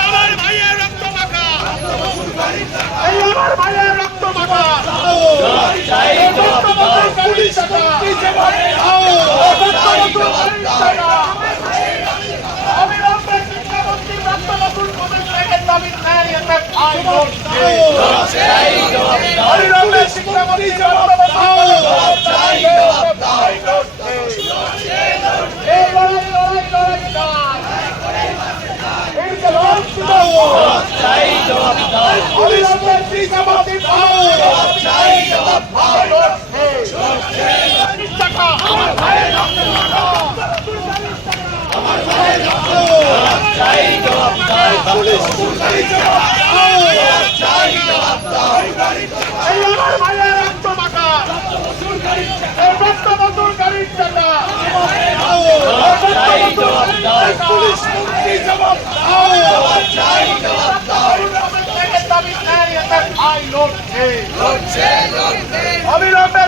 আমার ভাইয়ের রক্ত মাখা। অবিলম্বে শিক্ষামন্ত্রীর রক্ত এই লড়াই লড়াই লড়াই চাই এই যে লড়াই ছিল জবাব শিক্ষামন্ত্রীর ভাই লোক নেই। টাকা আমার ভাইয়ের রক্ত টাকা এই আমার ভাইয়ের রক্ত মাখা এই রক্ত মজুর গাড়ির টাকা পুলিশ মন্ত্রী জবাব ভাই লোক নেই অবিলম্বে